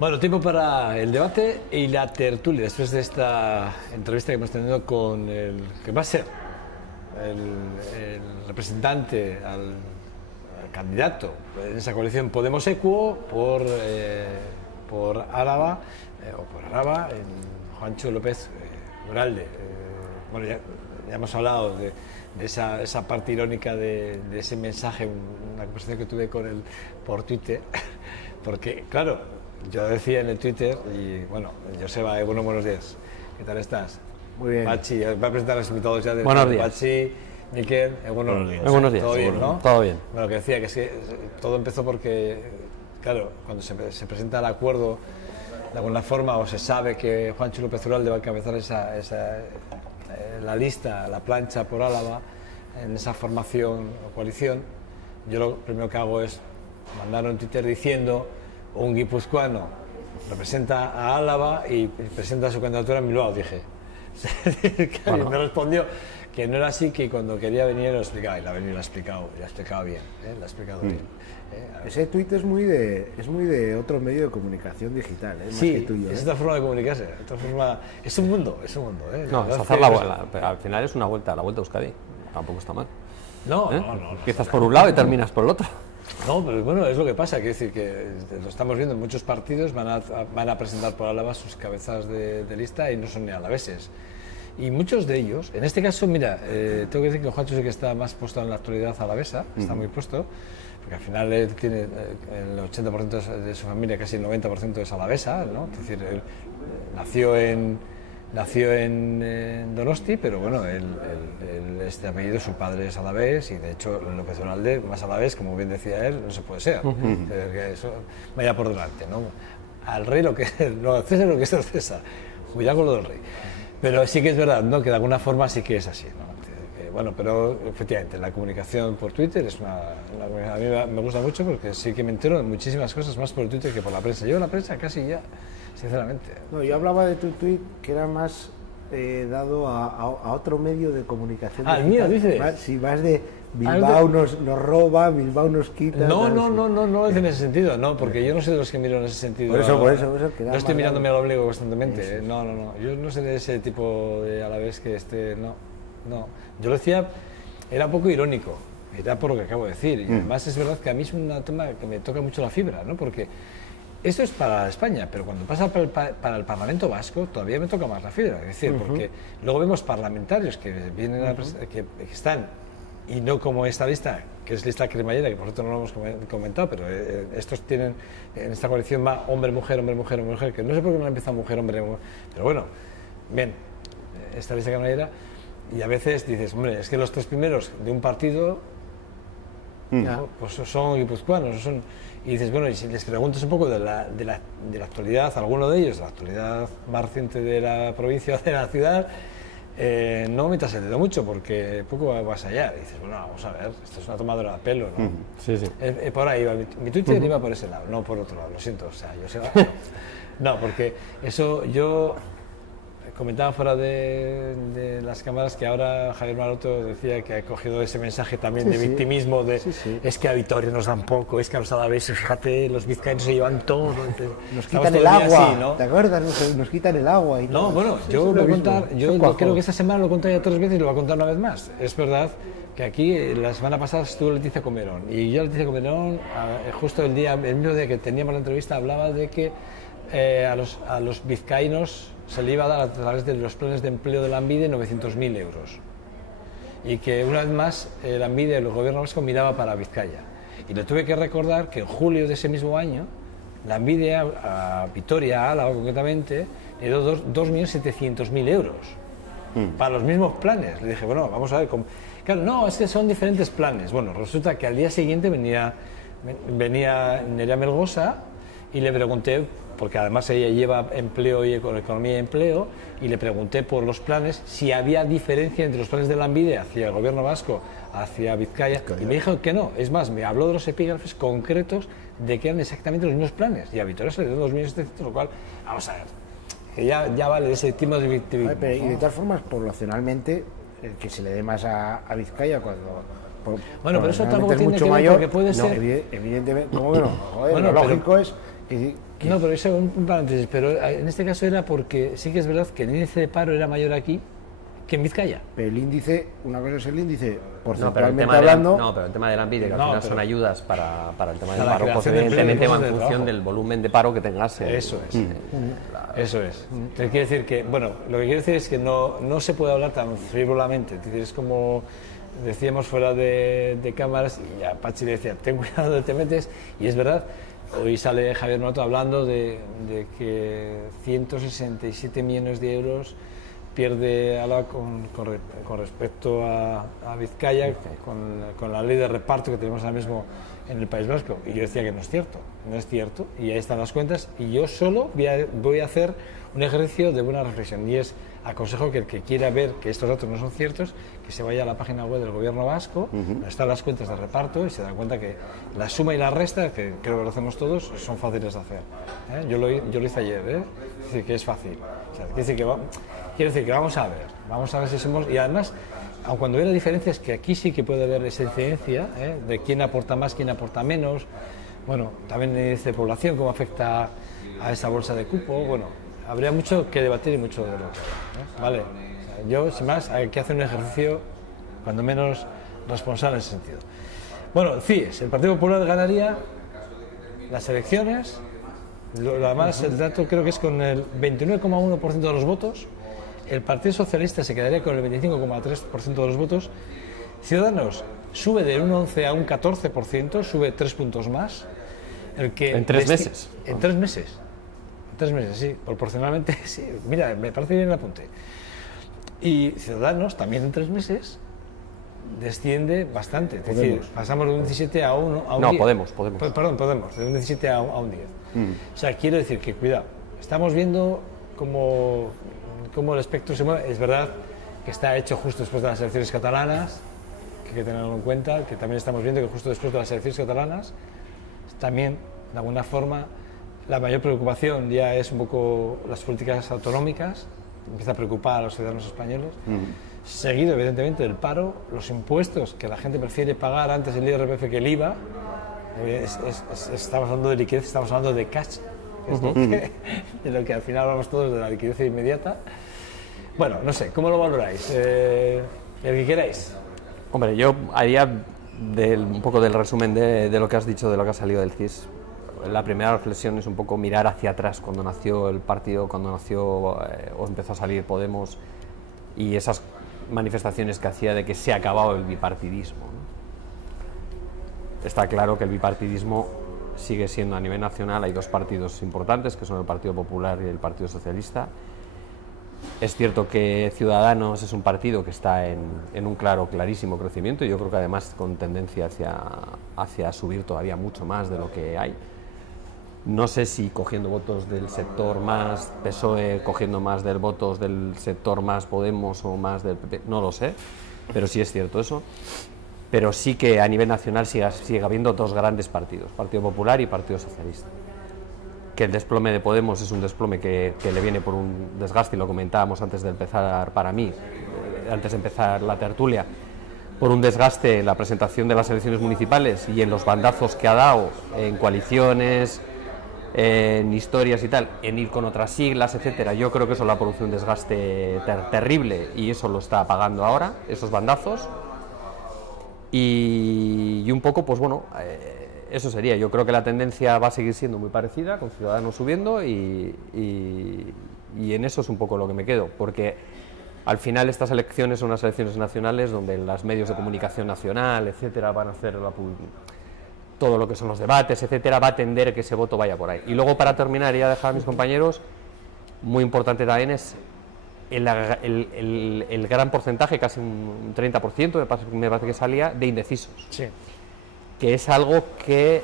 Bueno, tiempo para el debate y la tertulia después de esta entrevista que hemos tenido con el que va a ser el representante al candidato en esa coalición Podemos Equo por Álava, Juancho López Uralde. Bueno, ya hemos hablado de esa parte irónica de ese mensaje, una conversación que tuve con él por Twitter, porque, claro, yo decía en el Twitter, y bueno, Joseba, bueno, buenos días, ¿qué tal estás? Muy bien. Pachi, va a presentar a los invitados ya de buenos días. Pachi, Miquel, buenos días. Buenos días. Todo bien, ¿no? Todo bien. Bueno, que decía que es que todo empezó porque, claro, cuando se presenta el acuerdo, de alguna forma, o se sabe que Juancho López Uralde va a encabezar la lista, la plancha por Álava, en esa formación o coalición, yo lo primero que hago es mandar un Twitter diciendo: un guipuzcoano representa a Álava y presenta su candidatura en Bilbao, dije. Claro, bueno. Me respondió que no era así, que cuando quería venir lo explicaba, y la ha venido y lo ha explicado bien, lo ha explicado bien. Ese tuit es muy de otro medio de comunicación digital, más sí, que tuyo, es otra forma de comunicarse, es un mundo, No, es hacer la vuelta, al final es una vuelta, la vuelta a Euskadi, tampoco está mal. No. Empiezas por un lado y terminas por el otro. No, pero bueno, es lo que pasa, quiero decir que lo estamos viendo en muchos partidos, van a presentar por Álava sus cabezas de lista y no son ni alaveses. Y muchos de ellos, en este caso, mira, tengo que decir que Juancho sí que está más puesto en la actualidad alavesa, está muy puesto, porque al final él tiene el 80% de su familia, casi el 90% es alavesa, ¿no? Es decir, él nació en Donosti, pero bueno, este apellido, su padre es alavés, y de hecho López Uralde, más alavés, como bien decía él, no se puede ser. Que eso vaya por delante, ¿no? Al rey lo que César lo que es el César, cuidado con lo del rey. Pero sí que es verdad, ¿no? Que de alguna forma sí que es así, ¿no? Bueno, pero efectivamente la comunicación por Twitter es a mí me gusta mucho, porque sí que me entero de muchísimas cosas más por Twitter que por la prensa. Yo la prensa casi ya, sinceramente. No, yo hablaba de tu tweet que era más dado a otro medio de comunicación. El mío, dices. Si vas de Bilbao nos roba, Bilbao nos quita. No es en ese sentido, no, porque yo no soy de los que miro en ese sentido. Por eso no estoy mirándome al ombligo constantemente. No. Yo no soy de ese tipo de alavés que no. Yo lo decía, era un poco irónico, era por lo que acabo de decir. Y además es verdad que a mí es un tema que me toca mucho la fibra, ¿no? Porque esto es para España, pero cuando pasa para el Parlamento Vasco todavía me toca más la fibra. Es decir, porque luego vemos parlamentarios que vienen que están, y no como esta lista, que es lista cremallera, que por cierto no lo hemos comentado, pero estos tienen, en esta coalición va hombre-mujer, que no sé por qué no ha empezado mujer-hombre, pero bueno, bien, esta lista cremallera. Y a veces dices, hombre, es que los tres primeros de un partido pues son guipuzcoanos, y dices, bueno, y si les preguntas un poco de la actualidad, alguno de ellos, la actualidad más reciente de la provincia o de la ciudad, no metas el dedo mucho, porque poco vas allá. Y dices, bueno, vamos a ver, esto es una tomadora de pelo, ¿no? Sí. Por ahí iba, mi Twitter iba por ese lado, no por otro lado, lo siento, o sea, yo sé. No, porque eso yo comentaba fuera de las cámaras que ahora Javier Maroto decía que ha cogido ese mensaje también de victimismo, es que a Vitoria nos dan poco, es que a los alaveses, fíjate, los vizcaínos se llevan todo. Nos quitan el agua, ¿no? ¿Te acuerdas? Nos quitan el agua. Y no, bueno, yo voy a contar, yo creo que esta semana lo he contado ya 3 veces y lo voy a contar una vez más. Es verdad que aquí la semana pasada estuvo Leticia Comerón, y yo Leticia Comerón, justo el mismo día que teníamos la entrevista, hablaba de que a los vizcaínos se le iba a dar a través de los planes de empleo de la ANVIDE 900.000 euros, y que una vez más la ANVIDE, el gobierno vasco, miraba para Vizcaya, y le tuve que recordar que en julio de ese mismo año la ANVIDE a Vitoria, a Álava concretamente, le dio 2.700.000 euros para los mismos planes. Le dije, bueno, vamos a ver, claro, no, es que son diferentes planes. Bueno, resulta que al día siguiente venía Nerea Melgosa y le pregunté, porque además ella lleva empleo y economía y empleo, y le pregunté por los planes, si había diferencia entre los planes de la ANVIDE hacia el gobierno vasco, hacia Vizcaya, y me dijo que no. Es más, me habló de los epígrafes concretos de que eran exactamente los mismos planes, y a Vitoria se le dio 2.700.000, lo cual, vamos a ver, que ya vale ese tipo de victimismo. Y de todas formas, poblacionalmente, el que se le dé más a Vizcaya cuando... pero eso tampoco tiene que ver, porque puede ser... Evidentemente, lo lógico es No, pero eso un paréntesis, pero en este caso era porque sí que es verdad que el índice de paro era mayor aquí que en Vizcaya. Pero el índice, una cosa es el índice, No, porcentualmente pero hablando... el tema del AMBI, que al final son ayudas para el tema del la paro, pues creación de evidentemente empleo, va en de función trabajo. del volumen de paro que tengas. Eso es. Eso es. Te quiere decir que, bueno, lo que quiero decir es que no se puede hablar tan frívolamente. Es decir, es como decíamos fuera de cámaras, y a Pachi le decía, ten cuidado donde te metes, y es verdad. Hoy sale Javier Maroto hablando de que 167 millones de euros pierde Álava con respecto a Vizcaya, con la ley de reparto que tenemos ahora mismo en el País Vasco. Y yo decía que no es cierto, y ahí están las cuentas, y yo solo voy a hacer un ejercicio de buena reflexión, y es aconsejo que el que quiera ver que estos datos no son ciertos, que se vaya a la página web del Gobierno vasco, donde están las cuentas de reparto, y se da cuenta que la suma y la resta, que creo que lo hacemos todos, son fáciles de hacer. Yo lo hice ayer, es decir, que es fácil. O sea, quiero decir que vamos a ver si somos, y además, aun cuando veo la diferencia, es que aquí sí que puede haber esa incidencia de quién aporta más, quién aporta menos, bueno, también el índice de población, cómo afecta a esa bolsa de cupo, bueno, habría mucho que debatir y mucho de lo que ¿vale? O sea, yo, sin más, hay que hacer un ejercicio, cuando menos, responsable en ese sentido. Bueno, el CIES, el Partido Popular ganaría las elecciones, además el dato creo que es con el 29,1% de los votos, el Partido Socialista se quedaría con el 25,3% de los votos, Ciudadanos sube de un 11 a un 14%, sube 3 puntos más. ¿En 3 meses? En 3 meses. 3 meses, sí, proporcionalmente, sí. Mira, me parece bien el apunte. Y Ciudadanos, también en 3 meses, desciende bastante. Es decir, pasamos de un 17 a un 10. No, Podemos. Perdón, Podemos, de un 17 a un 10. O sea, quiero decir que, cuidado, estamos viendo cómo el espectro se mueve. Es verdad que está hecho justo después de las elecciones catalanas, que hay que tenerlo en cuenta, que también estamos viendo que justo después de las elecciones catalanas, también, de alguna forma, la mayor preocupación ya es un poco las políticas autonómicas, empieza a preocupar a los ciudadanos españoles, seguido evidentemente del paro, los impuestos que la gente prefiere pagar antes el IRPF que el IVA, estamos hablando de liquidez, estamos hablando de cash, de lo que al final hablamos todos, de la liquidez inmediata. Bueno, no sé, ¿cómo lo valoráis? El que queráis. Hombre, yo haría un poco del resumen de lo que has dicho, de lo que ha salido del CIS. La primera reflexión es un poco mirar hacia atrás, cuando nació el partido, cuando nació o empezó a salir Podemos, y esas manifestaciones que hacía de que se ha acabado el bipartidismo, ¿no? Está claro que el bipartidismo sigue siendo a nivel nacional. Hay dos partidos importantes, que son el Partido Popular y el Partido Socialista. Es cierto que Ciudadanos es un partido que está en un clarísimo crecimiento, y yo creo que además con tendencia hacia subir todavía mucho más de lo que hay. No sé si cogiendo votos del sector más PSOE, cogiendo más votos del sector más Podemos o más del PP, no lo sé, pero sí es cierto eso. Pero sí que a nivel nacional sigue habiendo dos grandes partidos, Partido Popular y Partido Socialista. Que el desplome de Podemos es un desplome que le viene por un desgaste, y lo comentábamos antes de empezar, para mí, antes de empezar la tertulia, por un desgaste en la presentación de las elecciones municipales y en los bandazos que ha dado en coaliciones, en historias y tal, en ir con otras siglas, etcétera. Yo creo que eso le ha producido un desgaste terrible, y eso lo está pagando ahora, esos bandazos. Y un poco, pues bueno, eso sería. Yo creo que la tendencia va a seguir siendo muy parecida, con Ciudadanos subiendo, y en eso es un poco lo que me quedo, porque al final estas elecciones son unas elecciones nacionales donde los medios de comunicación nacional, etcétera, van a hacer todo lo que son los debates, etcétera, va a tender a que ese voto vaya por ahí. Y luego, para terminar y ya dejar a mis compañeros, muy importante también es el gran porcentaje, casi un 30%, me parece que salía, de indecisos. Sí. Que es algo que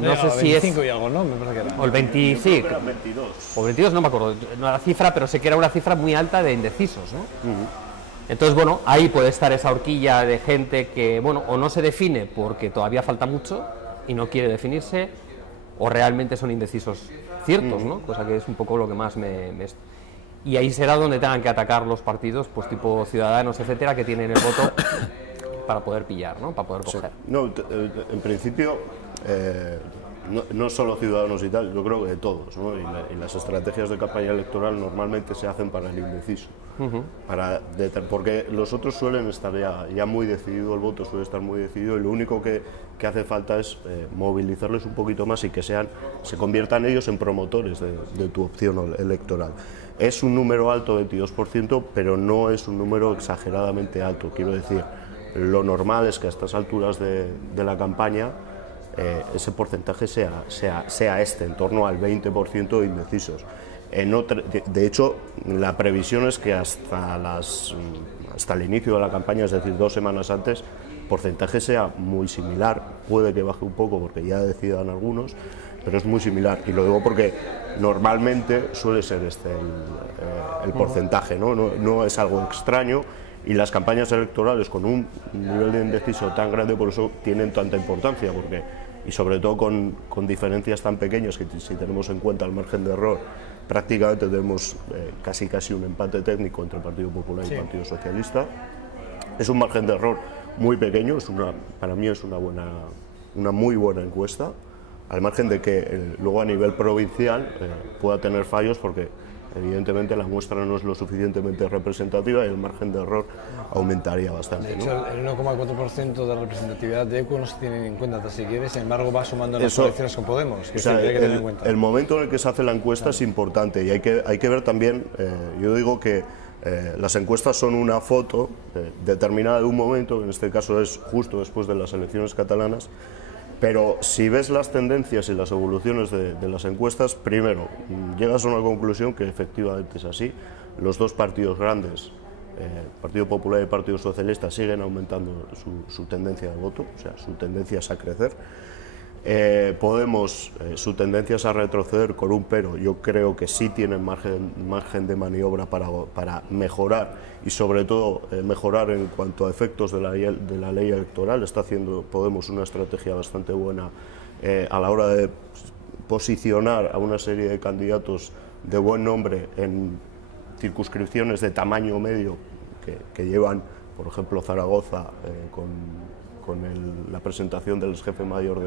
no sé si es... 25 y algo, ¿no? Me parece que era. O el 20, sí. Eran 22. O 22, no me acuerdo, no la cifra, pero sé que era una cifra muy alta de indecisos, ¿no? Entonces, bueno, ahí puede estar esa horquilla de gente que, bueno, o no se define porque todavía falta mucho y no quiere definirse, o realmente son indecisos ciertos, ¿no? Cosa que es un poco lo que más Y ahí será donde tengan que atacar los partidos, pues tipo Ciudadanos, etcétera, que tienen el voto para poder pillar, ¿no? Para poder coger. No, en principio, no solo Ciudadanos y tal, yo creo que de todos, ¿no? Y las estrategias de campaña electoral normalmente se hacen para el indeciso, porque los otros suelen estar ya muy decidido, el voto suele estar muy decidido, y lo único que hace falta es movilizarles un poquito más y que se conviertan ellos en promotores de tu opción electoral. Es un número alto, 22%, pero no es un número exageradamente alto, quiero decir, lo normal es que a estas alturas de la campaña ese porcentaje sea en torno al 20% de indecisos. De hecho, la previsión es que hasta el inicio de la campaña, es decir, 2 semanas antes, el porcentaje sea muy similar. Puede que baje un poco porque ya decidan algunos, pero es muy similar. Y lo digo porque normalmente suele ser el porcentaje, ¿no? No es algo extraño. Y las campañas electorales con un nivel de indeciso tan grande, por eso tienen tanta importancia, y sobre todo con diferencias tan pequeñas, que si tenemos en cuenta el margen de error, prácticamente tenemos casi un empate técnico entre el Partido Popular y el Partido Socialista. Es un margen de error muy pequeño, para mí es una muy buena encuesta, al margen de que luego a nivel provincial pueda tener fallos, porque evidentemente la muestra no es lo suficientemente representativa y el margen de error aumentaría bastante. De hecho, el 1,4% de representatividad de ECU no se tiene en cuenta hasta siquiera, sin embargo va sumando en las coaliciones con Podemos, que hay que tener en cuenta. El momento en el que se hace la encuesta es importante, y hay que ver también, yo digo que las encuestas son una foto determinada de un momento, que en este caso es justo después de las elecciones catalanas. Pero si ves las tendencias y las evoluciones de las encuestas, primero, llegas a una conclusión que efectivamente es así. Los dos partidos grandes, Partido Popular y Partido Socialista, siguen aumentando su tendencia de voto, o sea, su tendencia es a crecer. Podemos, su tendencia es a retroceder con un pero. Yo creo que sí tienen margen de maniobra para mejorar, y sobre todo mejorar en cuanto a efectos de la ley electoral. Está haciendo Podemos una estrategia bastante buena a la hora de posicionar a una serie de candidatos de buen nombre en circunscripciones de tamaño medio que llevan, por ejemplo, Zaragoza con la presentación del jefe mayor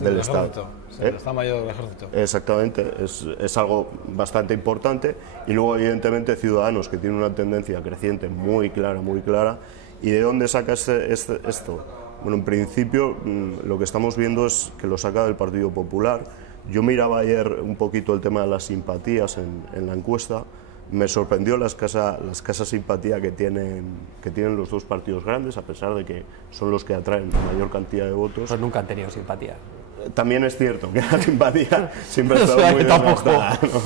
del Estado. El Estado Mayor del Ejército. Exactamente, es algo bastante importante. Y luego, evidentemente, Ciudadanos, que tiene una tendencia creciente muy clara. ¿Y de dónde saca esto? Bueno, en principio, lo que estamos viendo es que lo saca del Partido Popular. Yo miraba ayer un poquito el tema de las simpatías en la encuesta. Me sorprendió la escasa simpatía que tienen los dos partidos grandes, a pesar de que son los que atraen la mayor cantidad de votos. Pues nunca han tenido simpatía. También es cierto que la simpatía siempre ha estado muy desgastada, ¿no?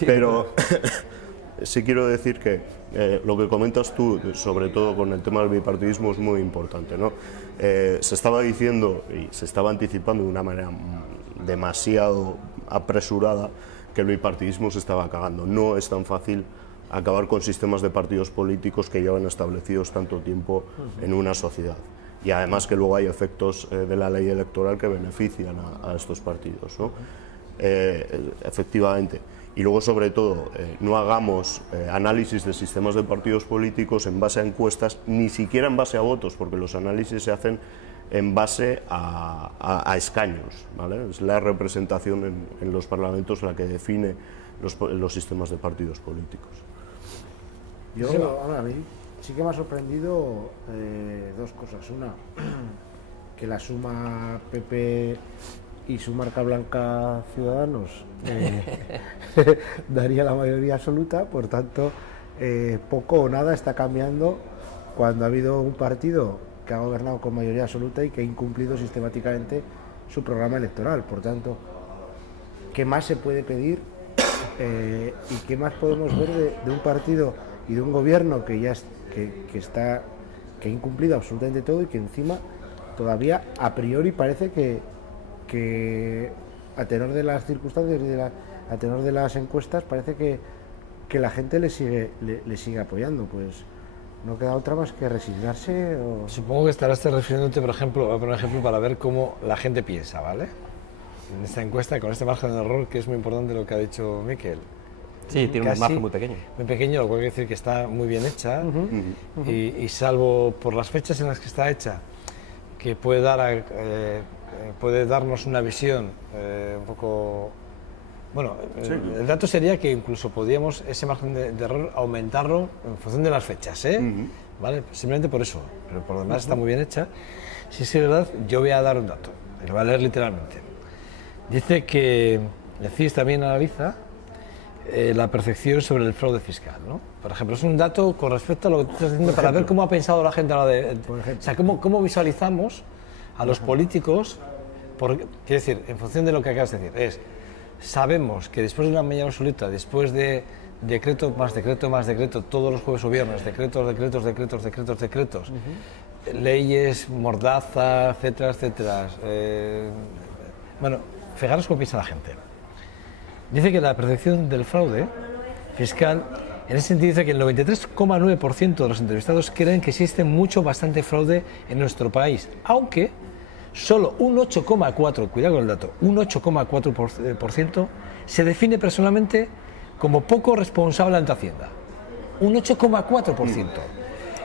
Pero sí quiero decir que lo que comentas tú, sobre todo con el tema del bipartidismo, es muy importante, ¿no? Se estaba diciendo y se estaba anticipando de una manera demasiado apresurada que el bipartidismo se estaba cagando. No es tan fácil acabar con sistemas de partidos políticos que llevan establecidos tanto tiempo en una sociedad. Y además que luego hay efectos de la ley electoral que benefician a estos partidos, ¿no? Efectivamente. Y luego, sobre todo, no hagamos análisis de sistemas de partidos políticos en base a encuestas, ni siquiera en base a votos, porque los análisis se hacen en base a escaños, ¿vale? Es la representación en los parlamentos la que define los sistemas de partidos políticos. A mí sí que me ha sorprendido dos cosas. Una, que la suma PP y su marca blanca Ciudadanos daría la mayoría absoluta, por tanto, poco o nada está cambiando cuando ha habido un partido que ha gobernado con mayoría absoluta y que ha incumplido sistemáticamente su programa electoral. Por tanto, ¿qué más se puede pedir y qué más podemos ver de un partido y de un gobierno que ha incumplido absolutamente todo y que encima todavía a priori parece que a tenor de las circunstancias y a tenor de las encuestas parece que la gente le sigue apoyando? Pues no queda otra más que resignarse. Supongo que estarás refiriéndote, por ejemplo, voy a poner un ejemplo para ver cómo la gente piensa, ¿vale? En esta encuesta, con este margen de error, que es muy importante lo que ha dicho Miquel. Sí, tiene un margen muy pequeño. Muy pequeño, lo cual quiere decir que está muy bien hecha, y salvo por las fechas en las que está hecha, que puede dar puede darnos una visión un poco... Bueno, el dato sería que incluso podríamos ese margen de error aumentarlo en función de las fechas, ¿vale? Simplemente por eso, pero por lo demás está muy bien hecha. Si es verdad, yo voy a dar un dato, y lo voy a leer literalmente. Dice que el CIS también analiza la percepción sobre el fraude fiscal, ¿no? Por ejemplo, es un dato con respecto a lo que tú estás diciendo para ver cómo ha pensado la gente a la de... O sea, cómo visualizamos a los políticos, quiero decir, en función de lo que acabas de decir, sabemos que después de una mañana absoluta, después de decreto más decreto más decreto, todos los jueves o viernes, decretos, leyes, mordaza, etcétera, etcétera. Bueno, fijaros cómo piensa la gente. Dice que la percepción del fraude fiscal, en ese sentido dice que el 93,9% de los entrevistados creen que existe bastante fraude en nuestro país, aunque solo un 8,4%, cuidado con el dato, un 8,4% se define personalmente como poco responsable ante Hacienda. Un 8,4%.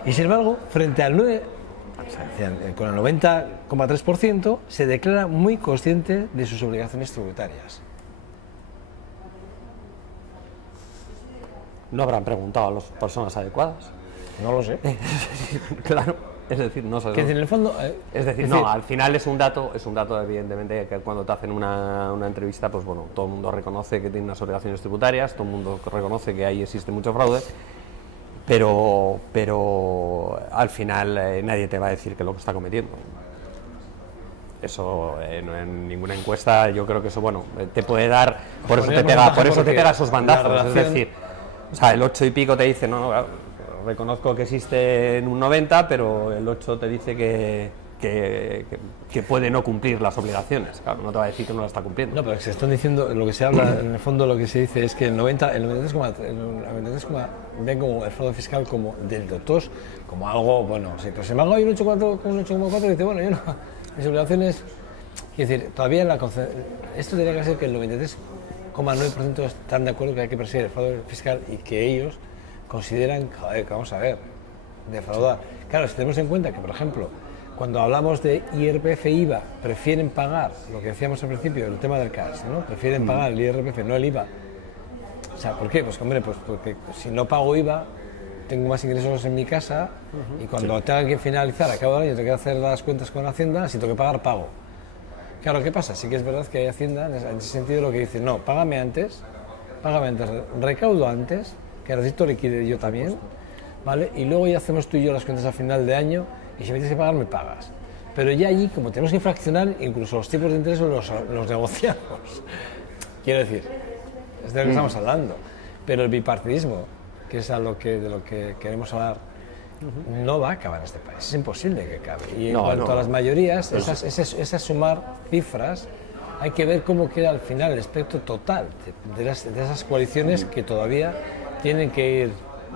Y sin embargo, frente al 9%, con el 90,3%, se declara muy consciente de sus obligaciones tributarias. ¿No habrán preguntado a las personas adecuadas? No lo sé. Claro, es decir, no sé. Que en el fondo... es decir, no, al final es un dato evidentemente que cuando te hacen una entrevista, pues bueno, todo el mundo reconoce que tiene unas obligaciones tributarias, todo el mundo reconoce que ahí existe mucho fraude, pero al final nadie te va a decir que lo que está cometiendo. Eso en ninguna encuesta, yo creo que eso, bueno, te puede dar, por eso te pega esos bandazos, es decir, o sea, el 8 y pico te dice, no, reconozco que existe en un 90, pero el 8 te dice que puede no cumplir las obligaciones. Claro, no te va a decir que no la está cumpliendo. No, pero se están diciendo, lo que se habla, en el fondo lo que se dice es que el 93, ven como el fraude fiscal como del doctor, como algo, bueno, sí, pero sin embargo hay un 8,4 y dice, bueno, yo no, mis obligaciones, quiero decir, todavía esto tendría que ser que el 93,9% están de acuerdo que hay que perseguir el fraude fiscal y que ellos consideran, joder, que vamos a ver, defraudar. Claro, si tenemos en cuenta que, por ejemplo, cuando hablamos de IRPF e IVA, prefieren pagar, lo que decíamos al principio, el tema del CAS, ¿no? Prefieren pagar el IRPF, no el IVA. O sea, ¿por qué? Pues, hombre, pues porque si no pago IVA, tengo más ingresos en mi casa y cuando tenga que finalizar a cabo del año, tengo que hacer las cuentas con Hacienda, si tengo que pagar, pago. Claro, ¿qué pasa? Sí que es verdad que hay Hacienda, en ese sentido, lo que dice, no, págame antes, recaudo antes, que necesito liquidez yo también, ¿vale? Y luego ya hacemos tú y yo las cuentas al final de año y si me tienes que pagar, me pagas. Pero ya allí, como tenemos que fraccionar, incluso los tipos de interés los negociamos. Quiero decir, es de lo que estamos hablando. Pero el bipartidismo, que es de lo que queremos hablar, no va a acabar en este país. Es imposible que acabe. Y en cuanto a las mayorías, esas sumar cifras, hay que ver cómo queda al final el espectro total de esas coaliciones que todavía tienen que ir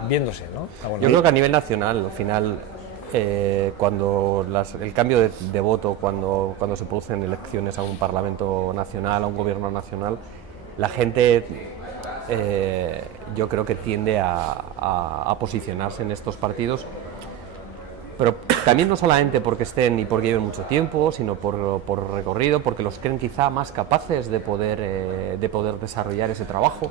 viéndose, ¿no? Yo creo que a nivel nacional, al final, cuando el cambio de voto, cuando se producen elecciones a un Parlamento nacional, a un gobierno nacional, la gente, yo creo que tiende a posicionarse en estos partidos, pero también no solamente porque estén y porque lleven mucho tiempo, sino por recorrido, porque los creen quizá más capaces de poder desarrollar ese trabajo.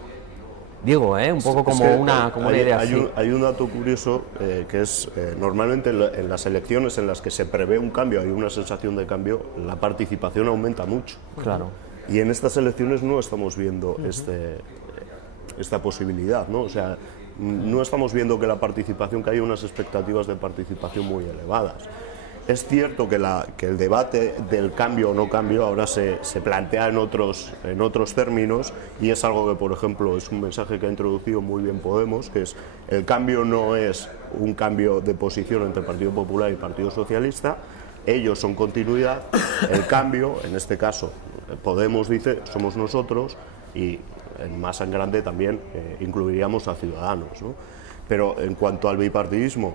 Digo, un poco como una idea así. Hay un dato curioso que es, normalmente en las elecciones en las que se prevé un cambio, hay una sensación de cambio, la participación aumenta mucho. Claro. Y en estas elecciones no estamos viendo esta posibilidad, ¿no? O sea, no estamos viendo que hay unas expectativas de participación muy elevadas. Es cierto que el debate del cambio o no cambio ahora se plantea en otros términos y es algo que, por ejemplo, es un mensaje que ha introducido muy bien Podemos, que es el cambio no es un cambio de posición entre Partido Popular y Partido Socialista, ellos son continuidad, el cambio, en este caso, Podemos dice, somos nosotros y más en grande también incluiríamos a Ciudadanos, ¿no? Pero en cuanto al bipartidismo,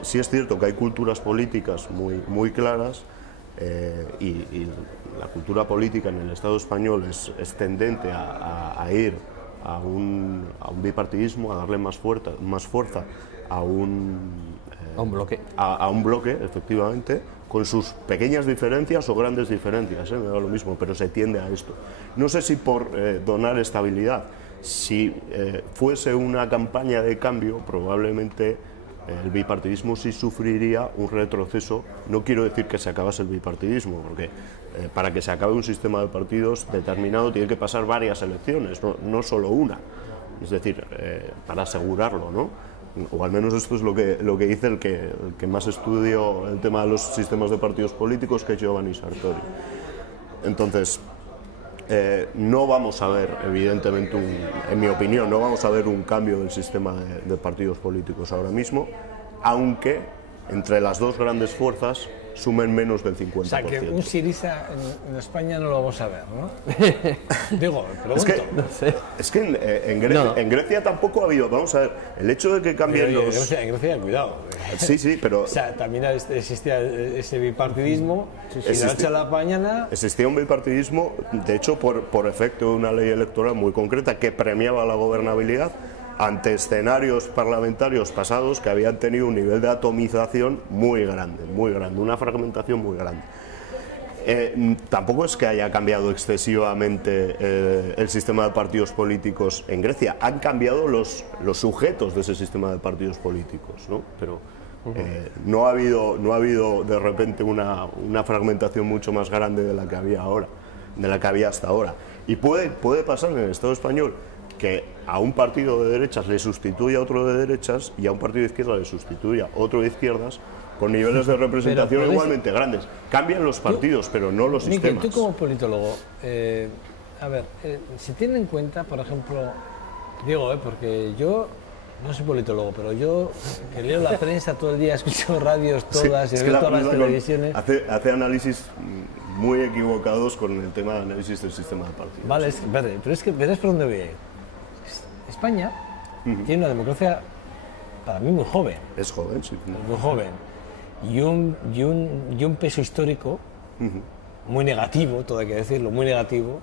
sí es cierto que hay culturas políticas muy claras y la cultura política en el Estado español es tendente a ir a un bipartidismo, a darle más fuerza a un bloque, efectivamente, con sus pequeñas diferencias o grandes diferencias, me da lo mismo, pero se tiende a esto. No sé si por donar estabilidad, si fuese una campaña de cambio, probablemente el bipartidismo sí sufriría un retroceso. No quiero decir que se acabase el bipartidismo, porque para que se acabe un sistema de partidos determinado tiene que pasar varias elecciones, no solo una. Es decir, para asegurarlo, ¿no? O al menos esto es lo que dice el que más estudio el tema de los sistemas de partidos políticos, que es Giovanni Sartori. Entonces, no vamos a ver, evidentemente, en mi opinión, no vamos a ver un cambio del sistema de partidos políticos ahora mismo, aunque entre las dos grandes fuerzas sumen menos del 50%. O sea, que un Syriza en España no lo vamos a ver, ¿no? Digo, pregunto. Es que en Grecia tampoco ha habido, vamos a ver, el hecho de que cambien los... En Grecia, cuidado. Sí, pero... O sea, también existía ese bipartidismo, y de la noche a la mañana... Existía un bipartidismo, de hecho, por efecto de una ley electoral muy concreta que premiaba la gobernabilidad ante escenarios parlamentarios pasados que habían tenido un nivel de atomización muy grande, una fragmentación muy grande. Tampoco es que haya cambiado excesivamente el sistema de partidos políticos en Grecia, han cambiado los sujetos de ese sistema de partidos políticos, ¿no? Pero no ha habido de repente una fragmentación mucho más grande de la que había ahora, de la que había hasta ahora. Y puede pasar en el Estado español que a un partido de derechas le sustituya otro de derechas y a un partido de izquierdas le sustituya otro de izquierdas, con niveles de representación igualmente grandes. Cambian los partidos, pero no los sistemas. Tú como politólogo, a ver, se tiene en cuenta, por ejemplo, digo, porque yo no soy politólogo, pero yo que leo la prensa todo el día, escucho radios todas, y veo todas las televisiones... Hace análisis muy equivocados con el tema de análisis del sistema de partidos. Vale, pero es que verás por dónde voy. España tiene una democracia, para mí, muy joven. Es joven, sí. Muy joven. Y un peso histórico muy negativo, todo hay que decirlo, muy negativo,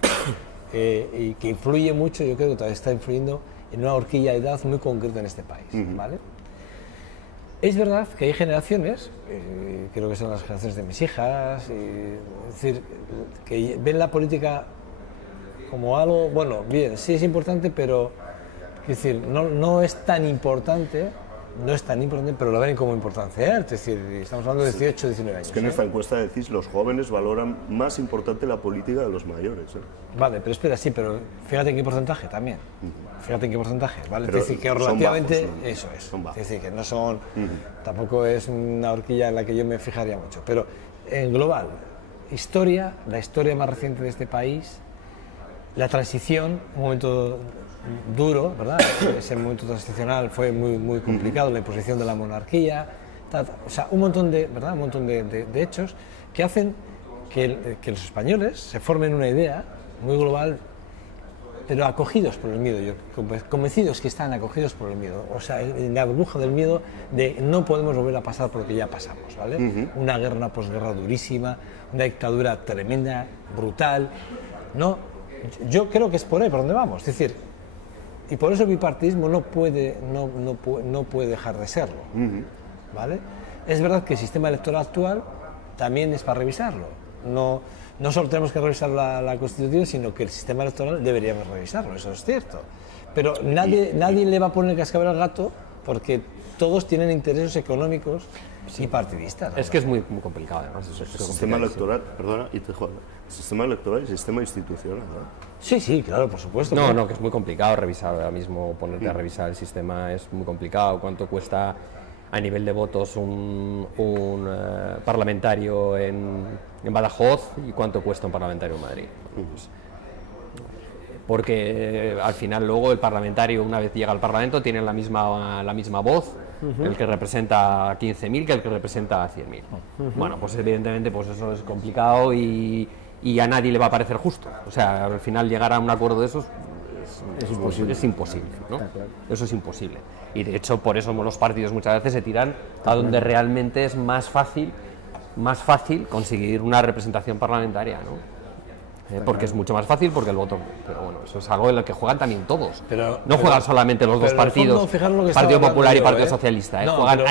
y que influye mucho, yo creo que todavía está influyendo en una horquilla de edad muy concreta en este país, ¿vale? Es verdad que hay generaciones, creo que son las generaciones de mis hijas, es decir, que ven la política como algo, bueno, bien, sí es importante, pero es decir, no es tan importante, pero lo ven como importancia, es decir, estamos hablando de 18, 19 años. Es que en esta encuesta decís, los jóvenes valoran más importante la política de los mayores. Vale, pero espera, sí, pero fíjate en qué porcentaje también. Fíjate en qué porcentaje, ¿vale? Es decir, que relativamente bajos, eso es. Es decir, que no son, tampoco es una horquilla en la que yo me fijaría mucho. Pero en global, la historia más reciente de este país, la transición, un momento duro, ¿verdad? Ese momento transicional fue muy complicado, la imposición de la monarquía, o sea, un montón de hechos que hacen que los españoles se formen una idea muy global, pero acogidos por el miedo, convencidos que están acogidos por el miedo, o sea, en la burbuja del miedo de no podemos volver a pasar por lo que ya pasamos, ¿vale? Una guerra, una posguerra durísima, una dictadura tremenda, brutal, ¿no? Yo creo que es por ahí por donde vamos, es decir, y por eso el bipartidismo no puede dejar de serlo, ¿vale? Es verdad que el sistema electoral actual también es para revisarlo, no solo tenemos que revisar la Constitución, sino que el sistema electoral deberíamos revisarlo, eso es cierto, pero nadie le va a poner cascabel al gato porque todos tienen intereses económicos y partidistas, ¿no? Es que es muy complicado, además. El sistema electoral, perdona, y te jodas, el sistema electoral y el sistema institucional, ¿no? Sí, claro, por supuesto. No, que es muy complicado revisar ahora mismo, ponerte a revisar el sistema es muy complicado. ¿Cuánto cuesta a nivel de votos un parlamentario en Badajoz y cuánto cuesta un parlamentario en Madrid? Porque al final luego el parlamentario, una vez llega al Parlamento, tiene la misma voz, el que representa a 15.000 que el que representa a 100.000. Bueno, pues evidentemente pues eso es complicado y a nadie le va a parecer justo. O sea, al final llegar a un acuerdo de esos es imposible, ¿no? Eso es imposible. Y de hecho por eso los partidos muchas veces se tiran a donde realmente es más fácil conseguir una representación parlamentaria, ¿no? Porque es mucho más fácil, porque el voto... Pero bueno, eso es algo en lo que juegan también todos. No juegan solamente los dos partidos, Partido Popular y Partido Socialista.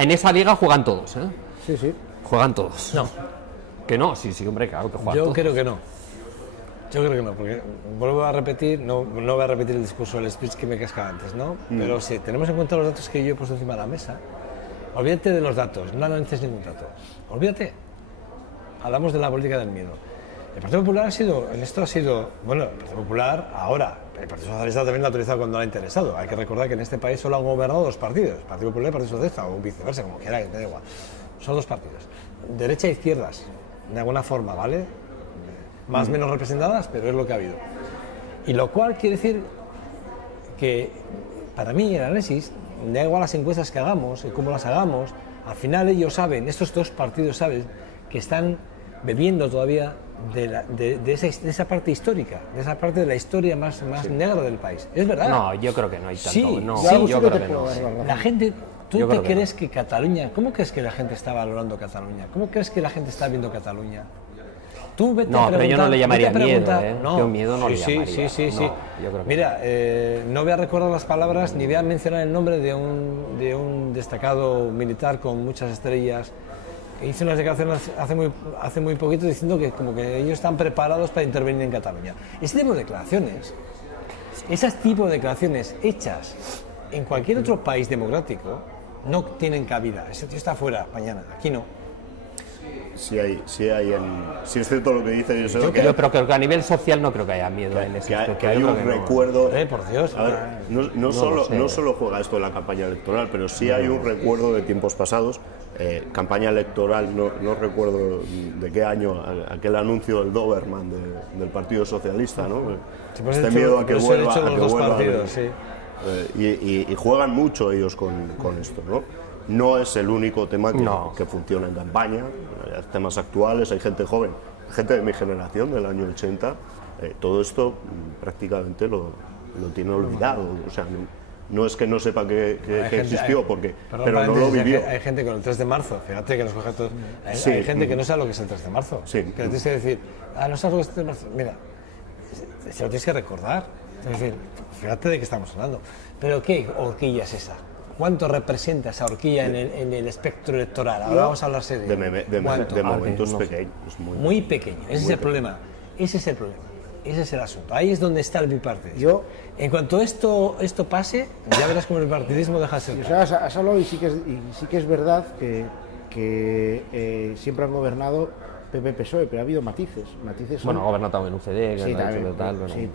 En esa liga juegan todos, ¿eh? Sí. Juegan todos. Que no, sí, hombre, claro, que juegan Yo todos. creo que no. Yo creo que no, porque vuelvo a repetir, no voy a repetir el discurso del speech que me cascaba antes, ¿no? Pero si tenemos en cuenta los datos que yo he puesto encima de la mesa, olvídate de los datos, no analices ningún dato. Olvídate. Hablamos de la política del miedo. El Partido Popular el Partido Popular ahora, el Partido Socialista también lo ha autorizado cuando le ha interesado. Hay que recordar que en este país solo han gobernado dos partidos, el Partido Popular y el Partido Socialista, o viceversa, como quiera, que te da igual. Son dos partidos. Derecha e izquierdas, de alguna forma, ¿vale? Más o menos representadas, pero es lo que ha habido. Y lo cual quiere decir que, para mí, el análisis, da igual las encuestas que hagamos y cómo las hagamos, al final ellos saben, estos dos partidos saben, que están bebiendo todavía de esa parte histórica, de esa parte de la historia más negra del país. ¿Es verdad? No, yo creo que no hay tanto. Sí, no, sí, yo creo que no. La gente... ¿Tú Yo te creo que crees que Cataluña... ¿Cómo crees que la gente está valorando Cataluña? ¿Cómo crees que la gente está viendo Cataluña? Tú vete a pero yo no le llamaría miedo, No. Yo miedo no le llamaría. Sí. No, yo creo que Mira, no voy a recordar las palabras ni voy a mencionar el nombre de un destacado militar con muchas estrellas. Hizo unas declaraciones hace muy poquito diciendo que como que ellos están preparados para intervenir en Cataluña. Ese tipo de declaraciones, hechas en cualquier otro país democrático, no tienen cabida. Ese tío está fuera mañana, aquí no. Si es cierto lo que dice, Yo creo que a nivel social no creo que haya miedo en ese aspecto. que hay un recuerdo. Por Dios. A ver, no solo juega esto en la campaña electoral, pero sí hay un recuerdo de tiempos pasados. Campaña electoral, no recuerdo de qué año, aquel anuncio del Doberman del Partido Socialista, ¿no? Este miedo a que vuelva. Y juegan mucho ellos con esto, ¿no? No es el único tema que funciona en campaña, hay temas actuales, hay gente joven, gente de mi generación, del año 80, todo esto prácticamente lo tiene olvidado, o sea, no es que no sepa que existió, pero no lo vivió. Hay gente con el 3 de marzo, fíjate que nos coge todos. Hay gente que no sabe lo que es el 3 de marzo, que le tienes que decir, no sabes lo que es el 3 de marzo, mira, se lo tienes que recordar, es decir, fíjate de qué estamos hablando, pero ¿qué horquilla es esa? ¿Cuánto representa esa horquilla en el espectro electoral? Ahora vamos a hablar serio. De momentos pequeños. Muy pequeño. Ese es el problema. Ese es el asunto. Ahí es donde está el bipartidismo. En cuanto esto pase, ya verás cómo el bipartidismo deja de ser. Has hablado y sí que es verdad que siempre han gobernado PP-PSOE, pero ha habido matices. Bueno, ha gobernado también UCD, sí, también, tal. Sí,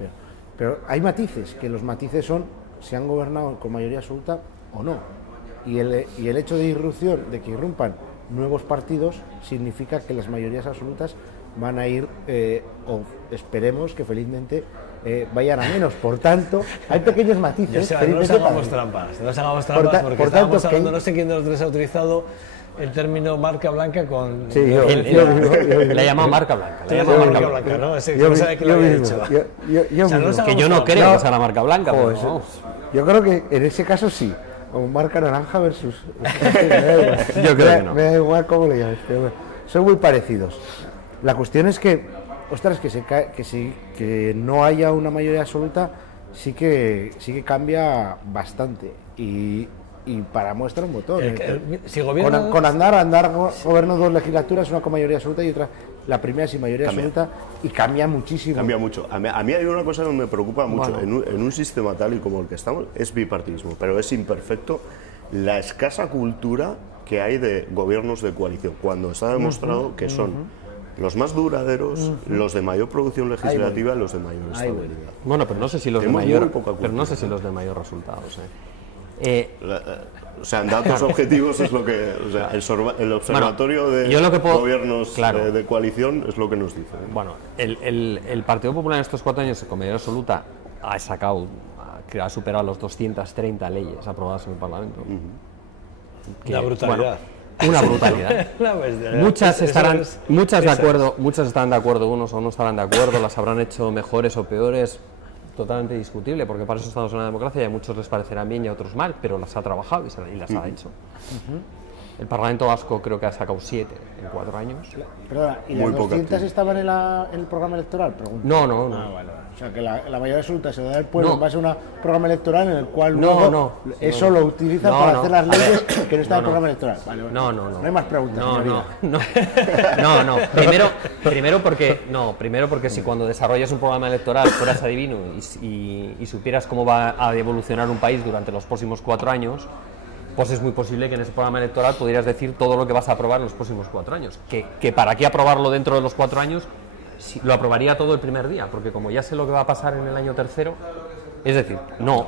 pero hay matices, que los matices son si han gobernado con mayoría absoluta o no. Y el hecho de irrupción, de que irrumpan nuevos partidos, significa que las mayorías absolutas van a ir, o esperemos que felizmente vayan a menos. Por tanto, hay pequeños matices. No nos hagamos trampas, porque estábamos hablando, no sé quién de los tres ha utilizado el término marca blanca con... Sí, le ha llamado marca blanca. Le ha llamado marca blanca, ¿no? No sabe que lo había dicho. Que yo no creo que sea la marca blanca. Yo creo que en ese caso sí. Como marca naranja versus... Yo creo que no. Me da igual cómo le llames, pero bueno, son muy parecidos. La cuestión es que, ostras, que no haya una mayoría absoluta sí que cambia bastante. Y para muestra un botón. Si gobierna... Con andar gobierno dos legislaturas, una con mayoría absoluta y otra, la primera sin mayoría absoluta, y cambia muchísimo. Cambia mucho. A mí hay una cosa que me preocupa mucho. Bueno. En un sistema tal y como el que estamos, es bipartidismo, pero es imperfecto la escasa cultura que hay de gobiernos de coalición, cuando está demostrado que son los más duraderos, los de mayor producción legislativa y los de mayor estabilidad. Bueno, pero no sé si los de mayor resultados. O sea, en datos objetivos es lo que... O sea, el observatorio de gobiernos de coalición es lo que nos dice. Bueno, el Partido Popular en estos 4 años con mayoría absoluta ha superado los 230 leyes aprobadas en el Parlamento. Una brutalidad. Una brutalidad. Muchas estarán de acuerdo, unos o no estarán de acuerdo, las habrán hecho mejores o peores. Totalmente discutible, porque para eso estamos en una democracia y a muchos les parecerán bien y a otros mal, pero las ha trabajado y las ha hecho. El Parlamento Vasco creo que ha sacado 7 en 4 años. Perdona, ¿y Muy las poca 200 actividad. estaban en el programa electoral? Pregunto. No, no, no. Ah, vale. O sea, que la mayoría absoluta se da al pueblo No. en base a un programa electoral en el cual No, luego no, eso no. lo utilizan No, para no. hacer las leyes que no están en el No, no. programa electoral. Vale, vale. No. No hay más preguntas, No, señoría. no. Primero porque si cuando desarrollas un programa electoral fueras adivino y supieras cómo va a evolucionar un país durante los próximos 4 años, pues es muy posible que en ese programa electoral pudieras decir todo lo que vas a aprobar en los próximos 4 años. Que para qué aprobarlo dentro de los 4 años, si lo aprobaría todo el primer día, porque como ya sé lo que va a pasar en el año tercero, es decir, no.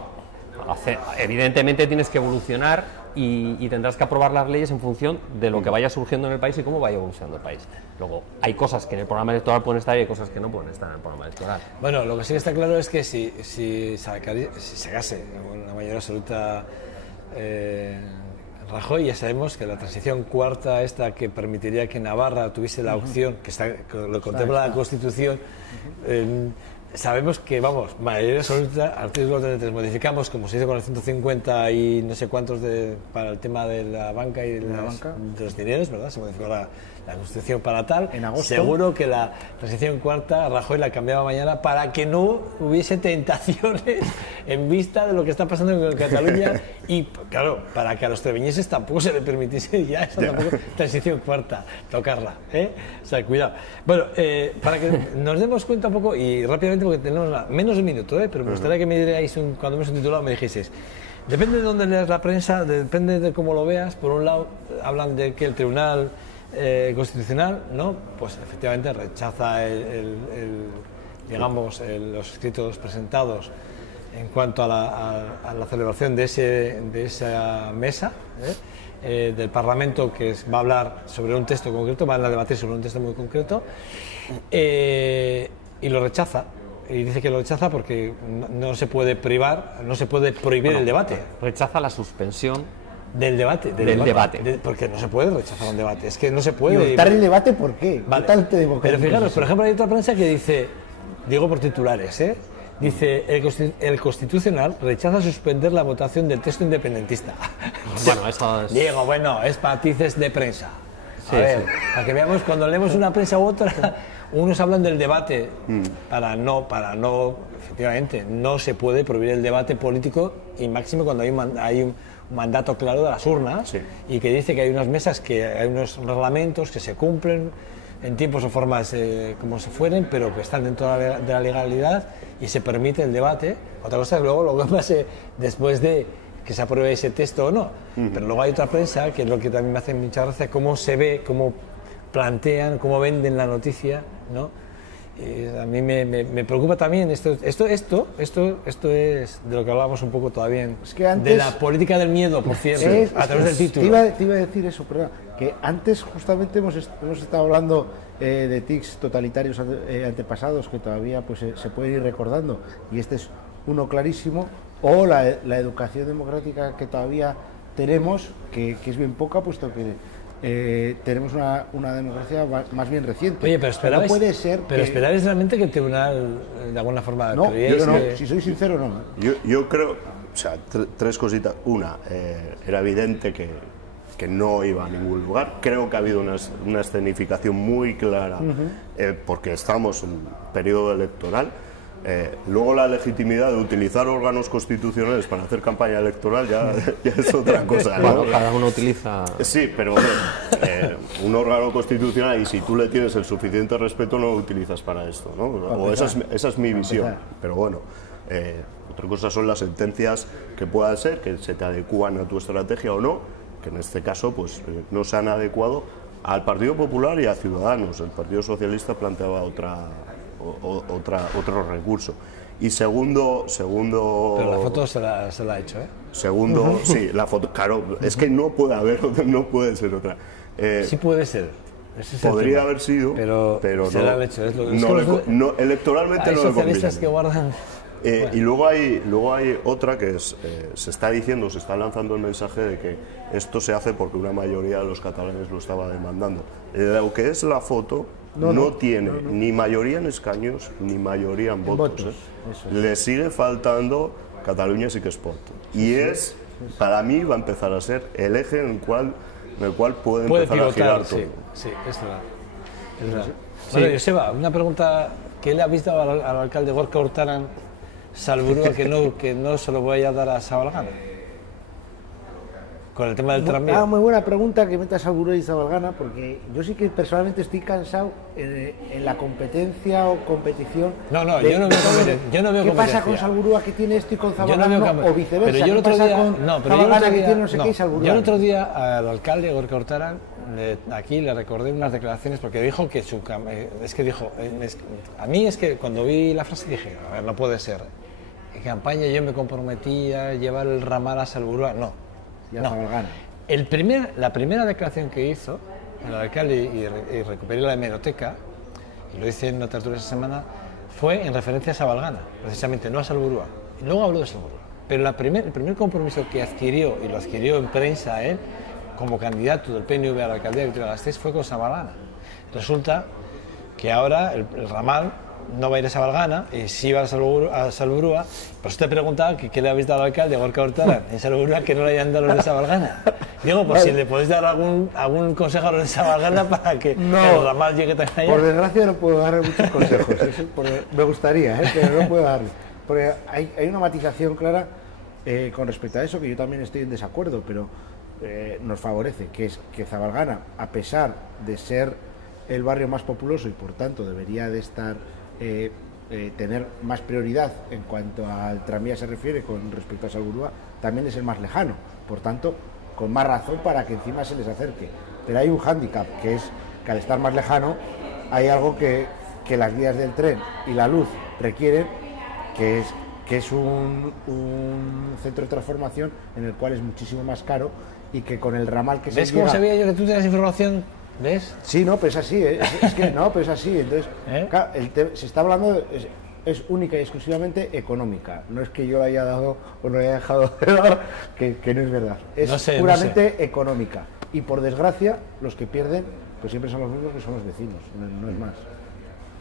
Evidentemente tienes que evolucionar y tendrás que aprobar las leyes en función de lo que vaya surgiendo en el país y cómo vaya evolucionando el país. Luego, hay cosas que en el programa electoral pueden estar y hay cosas que no pueden estar en el programa electoral. Bueno, lo que sí está claro es que si sacase una mayoría absoluta Rajoy, ya sabemos que la transición cuarta esta que permitiría que Navarra tuviese la opción, que lo contempla la Constitución, sabemos que, vamos, mayoría absoluta, artículo 33, modificamos, como se hizo con el 150 y no sé cuántos para el tema de la banca y de los dineros, ¿verdad? Se modificó la Constitución para tal. En agosto. Seguro que la transición cuarta Rajoy la cambiaba mañana para que no hubiese tentaciones en vista de lo que está pasando en Cataluña y, claro, para que a los treviñeses tampoco se le permitiese ya esa transición cuarta, tocarla, ¿eh? O sea, cuidado. Bueno, para que nos demos cuenta un poco, y rápidamente porque tenemos menos de un minuto, pero me gustaría que me diréis, cuando hemos titulado, me dijeseis, depende de dónde leas la prensa, depende de cómo lo veas. Por un lado, hablan de que el Tribunal Constitucional, ¿no? Pues efectivamente rechaza los escritos presentados en cuanto a la celebración de esa mesa del Parlamento que va a hablar sobre un texto concreto, van a debatir sobre un texto muy concreto, y lo rechaza. Y dice que lo rechaza porque no se puede privar, no se puede prohibir el debate. Rechaza la suspensión del debate. Porque no se puede rechazar un debate, es que no se puede. ¿Y optar el debate por qué? Vale. Totalmente democrático. Pero fijaros, por ejemplo, hay otra prensa que dice, digo por titulares, dice, el Constitucional rechaza suspender la votación del texto independentista. Bueno, eso es... Diego, bueno, es matices de prensa. A ver, para que veamos, cuando leemos una prensa u otra, unos hablan del debate para no, efectivamente, no se puede prohibir el debate político, y máximo cuando hay un mandato claro de las urnas, y que dice que hay unas mesas, que hay unos reglamentos que se cumplen en tiempos o formas como se fueren, pero que están dentro de la legalidad y se permite el debate. Otra cosa es luego lo que pase después de que se apruebe ese texto o no. Pero luego hay otra prensa, que es lo que también me hace mucha gracia, cómo se ve, cómo plantean, cómo venden la noticia, ¿no? A mí me preocupa también esto es de lo que hablábamos un poco todavía, es que antes, de la política del miedo, por cierto, a través del título. Te iba a decir eso, pero que antes justamente hemos estado hablando de tics totalitarios antepasados que todavía pues se pueden ir recordando, y este es uno clarísimo, o la educación democrática que todavía tenemos, que es bien poca, puesto que tenemos una democracia más bien reciente. Oye, pero esperabais, no puede ser esperabais realmente que el tribunal de alguna forma no, creíais no, que... si soy sincero, no. Yo creo, o sea, tres cositas. Una, era evidente que no iba a ningún lugar. Creo que ha habido una escenificación muy clara, porque estamos en periodo electoral. Luego la legitimidad de utilizar órganos constitucionales para hacer campaña electoral ya es otra cosa, ¿no? Bueno, cada uno utiliza... Sí, pero un órgano constitucional, y si tú le tienes el suficiente respeto, no lo utilizas para esto, ¿no? O esa es mi visión. Pero bueno, otra cosa son las sentencias que puedan ser, que se te adecúan a tu estrategia o no, que en este caso pues no se han adecuado al Partido Popular y a Ciudadanos. El Partido Socialista planteaba otro recurso. Y segundo... Pero la foto se la ha hecho, ¿eh? Segundo, sí, la foto, claro, es que no puede haber, no puede ser otra. Sí puede ser. Podría haber sido, pero se no, la han hecho. electoralmente hay no le socialistas conviene. que guardan... Bueno. Y luego hay otra que es, se está lanzando el mensaje de que esto se hace porque una mayoría de los catalanes lo estaba demandando. Lo que es la foto no tiene ni mayoría en escaños ni mayoría en votos. Le sigue faltando Cataluña sí que es pot. Y para mí va a empezar a ser el eje en el cual en el cual puede empezar a girar todo. Sí, es verdad. Es verdad. Bueno, Joseba, una pregunta, ¿qué le habéis dado al alcalde Gorka Hurtaran Salburua que no se lo voy a dar a Zabalgana? Con el tema del tranvía. Muy buena pregunta que metas a Salburua y Zabalgana, porque yo sí que personalmente estoy cansado en la competencia o competición. No, yo no veo competencia. ¿Qué pasa con Salburua que tiene esto y con Zabalgana o viceversa? Pero yo el otro ¿Qué pasa día, con Zabalgana que tiene no sé qué y Salburua? Yo el otro día al alcalde Gorka Hurtaran aquí le recordé unas declaraciones porque dijo que a mí es que cuando vi la frase dije, a ver, no puede ser. En campaña yo me comprometía a llevar el ramal a Salburua, no. La primera declaración que hizo el alcalde, y recuperé la hemeroteca, y lo hice en una tertulia esa semana, fue en referencia a Zabalgana, precisamente, no a Salburua. Y luego habló de Salburua. Pero el primer compromiso que adquirió, y lo adquirió en prensa él, como candidato del PNV a la alcaldía de Vitoria-Gasteiz, fue con Zabalgana. Resulta que ahora el ramal no va a ir a Zabalgana y sí va a Salburua. Pues usted preguntaba que qué le habéis dado al alcalde Gorka Hurtaran en Salburua que no le hayan dado los de Zabalgana. Digo, pues si le podéis dar algún consejo a los de Zabalgana para que el ramal llegue también allá. Por desgracia no puedo darle muchos consejos, me gustaría, pero no puedo darle. Porque hay una matización clara con respecto a eso, que yo también estoy en desacuerdo, pero nos favorece, que es que Zabalgana, a pesar de ser el barrio más populoso y por tanto debería de estar tener más prioridad en cuanto al tranvía se refiere con respecto a Salburua, también es el más lejano, por tanto con más razón para que encima se les acerque. Pero hay un hándicap, que es que al estar más lejano hay algo que las vías del tren y la luz requieren, que es un centro de transformación en el cual es muchísimo más caro y que con el ramal que se llega... ¿Ves cómo sabía yo que tú tenías información? ¿Ves? Sí, no, pero es así, es que no, pero es así. Entonces, claro, se está hablando, es única y exclusivamente económica. No es que yo le haya dado o no le haya dejado de dar, que no es verdad. Es puramente económica. Y por desgracia, los que pierden, pues siempre son los mismos que son los vecinos, no es más.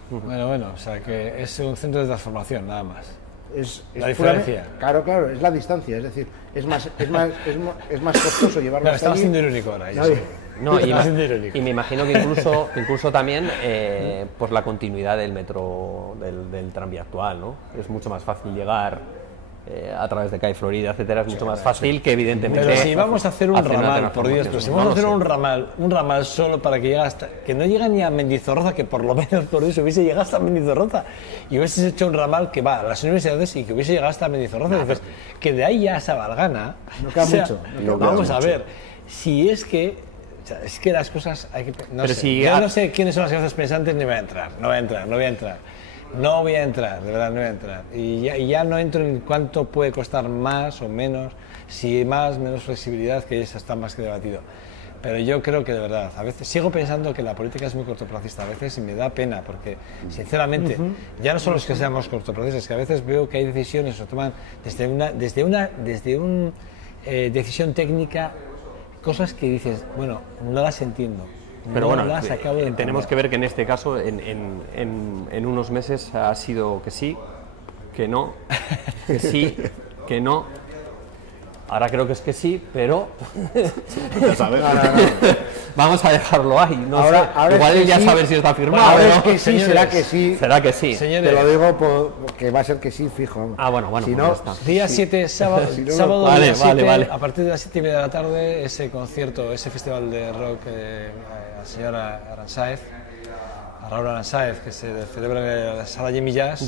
Bueno, o sea que es un centro de transformación, nada más. Es la diferencia. Claro, es la distancia, es decir, es más costoso llevarlo hasta allí. Estás siendo irónico ahora. No, y me imagino que incluso también por la continuidad del metro, del tranvía actual, ¿no? Es mucho más fácil llegar a través de Calle Florida, etcétera, es mucho más fácil que evidentemente... Pero si vamos a hacer un ramal, por Dios, pero si vamos a hacer un ramal solo para que llegue hasta... que no llega ni a Mendizorroza, que por lo menos por eso hubiese llegado hasta Mendizorroza, y hubieses hecho un ramal que va a las universidades y que hubiese llegado hasta Mendizorroza, entonces, que de ahí ya a Zabalgana... No queda mucho. Vamos a ver, si es que... O sea, es que las cosas hay que... Yo no sé quiénes son las cabezas pensantes, ni voy a entrar, no voy a entrar, de verdad no voy a entrar. Y ya no entro en cuánto puede costar más o menos, si más, menos flexibilidad, que eso está más que debatido. Pero yo creo que de verdad, a veces sigo pensando que la política es muy cortoplacista, a veces me da pena, porque sinceramente, ya no solo es que seamos cortoplacistas, que a veces veo que hay decisiones que se toman desde una decisión técnica, cosas que dices, bueno, no las entiendo. Pero no bueno, tenemos que ver que en este caso, en unos meses ha sido que sí, que no, que sí, que no. Ahora creo que es que sí, pero vamos a dejarlo ahí. Igual ya saber si está firmado. Ahora es que sí, será que sí. Será que sí. Señores, te lo digo porque va a ser que sí, fijo. Bueno. Si no, día 7, sábado, vale, día 7, vale. A partir de las 7:30 de la tarde, ese concierto, ese festival de rock al señor Aransáez, a Raúl Aransáez, que se celebra en la sala Jimmy Jazz.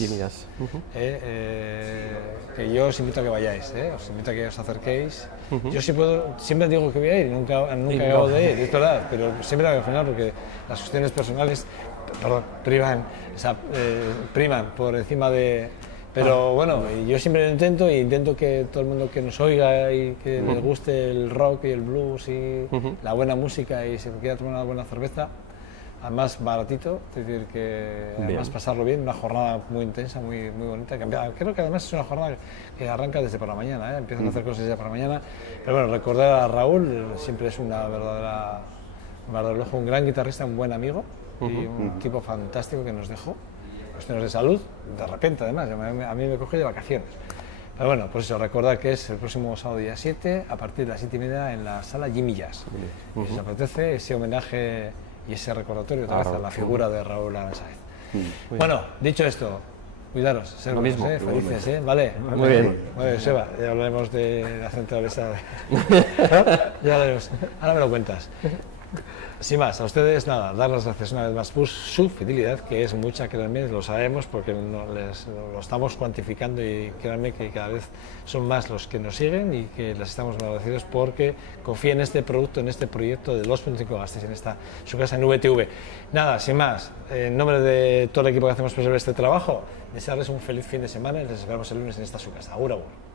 Que yo os invito a que vayáis, os invito a que os acerquéis. Yo si puedo, siempre digo que voy a ir, nunca acabo de ir, es verdad, pero siempre al final, porque las cuestiones personales priman por encima de... Pero bueno, yo siempre lo intento, y intento que todo el mundo que nos oiga y que le guste el rock y el blues y la buena música, y si quiera tomar una buena cerveza, además baratito, es decir, que además pasarlo bien, una jornada muy intensa, muy bonita. Creo que además es una jornada que arranca desde por la mañana, empiezan a hacer cosas desde por la mañana. Pero bueno, recordar a Raúl siempre es una verdadera lujo, un gran guitarrista, un buen amigo y un tipo fantástico que nos dejó, cuestiones de salud, de repente además, a mí me coge de vacaciones. Pero bueno, pues eso, recordad que es el próximo sábado día 7, a partir de las 7:30 en la sala Jimmy Jazz. Si os apetece, ese homenaje y ese recordatorio otra vez a la figura de Raúl Aranzáez. Bueno, dicho esto, cuidaros, ser lo mismo, felices, ¿vale? Muy bien. Bueno, Seba, ya hablaremos de la central esa. Ya hablaremos. Ahora me lo cuentas. Sin más, a ustedes nada, dar las gracias una vez más por su fidelidad, que es mucha, créanme, lo sabemos porque lo estamos cuantificando y créanme que cada vez son más los que nos siguen y que les estamos muy agradecidos porque confíen en este producto, en este proyecto de 2.5 Gasteiz, en su casa en VTV. Nada, sin más, en nombre de todo el equipo que hacemos posible este trabajo, desearles un feliz fin de semana y les esperamos el lunes en esta su casa. Agur, agur.